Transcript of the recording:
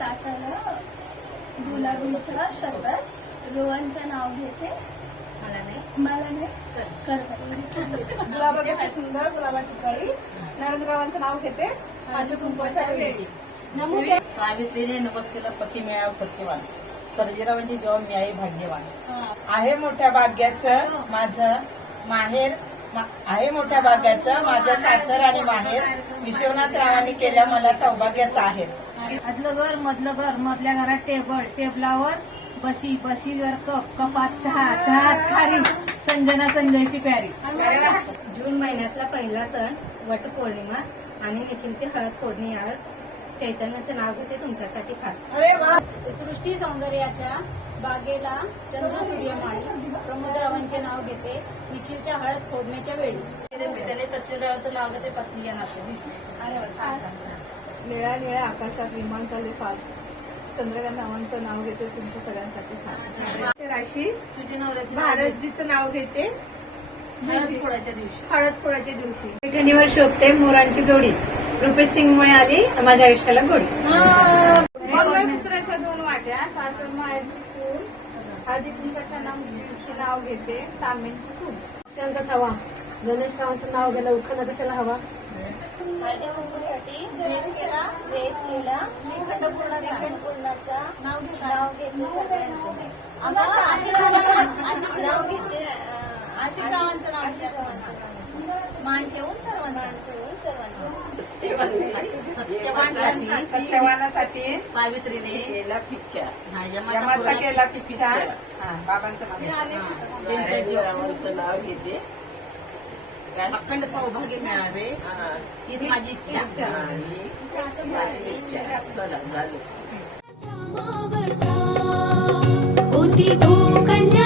ताटाला गुलाबीचा शरबत. रोहनचं नाव घेते. मला नाही करता. गुलाबाची सुंदर गुलाबाची कळी. नरेंद्ररावांचं नाव घेते. हळदी कुंकवाच्या वेळी. सावित्रीने नवस केलं पती मिळाव सत्यवान. सर्जेरावांची जेव्हा मी आई भाग्यवान. आहे मोठ्या भाग्याचं माझं माहेर. आहे मोठ्या भाग्याचं माझं सासर आणि माहेर. विश्वनाथ रावांनी केल्या मला सौभाग्याचं आहे. आदलं घर मधलं घर, मधल्या घरात टेबल, टेबलावर बशी, बशीवर कप, कपात चहा, चहात खारी, संजना संजयची प्यारी. जून महिन्यातला पहिला सण वटपौर्णिमा आणि निखिलची हळद फोडणी आज चैतन्याचं नाव घेते तुमच्यासाठी खास. अरे वा. सृष्टी सौंदर्याच्या बागेला चंद्र सूर्यमाळी. प्रमोदरावांचे नाव घेते. निखिलच्या हळद फोडण्याच्या वेळी. सचिनरावांचं नाव घेते पत्नी या नाते. निळ्या निळ्या आकाशात विमान चालले फास. चंद्रकांत नावांचं नाव घेते तुमच्या सगळ्यांसाठी खास. राशी तुझ्या नवऱ्याचे भारतजीचं नाव घेते. हळद फोडायच्या दिवशी. हळद फोडाच्या दिवशी. पैठणीवर शोभते मोरांची जोडी. रुपेश सिंगमुळे आली माझ्या आयुष्याला गोडी. मंगळसूत्राच्या 2 वाट्या. सासर माहेरची फूल. हळदी कुंकाच्या दिवशी नाव घेते. तांब्यांची सूप. पक्ष्यांचा थवा. गणेशरावांचं नाव गेलं उखाणा कशाला हवा. हळदी कुंकूसाठी वेद केला. खंडपूर्णाचा नाव घेते सगळ्यांचं. नाव घेते. आशिषरावांचं नाव. मान ठेवून सर्वांचं. सत्यवानासाठी सावित्रीने केला पिक्चर. यमाचा केला पिक्चर. बाबांचं त्यांच्या जीवाचं नाव घेते. अखंड सौभाग्य मिळावे हीच माझी इच्छा. चला झालं. होती तू कन्या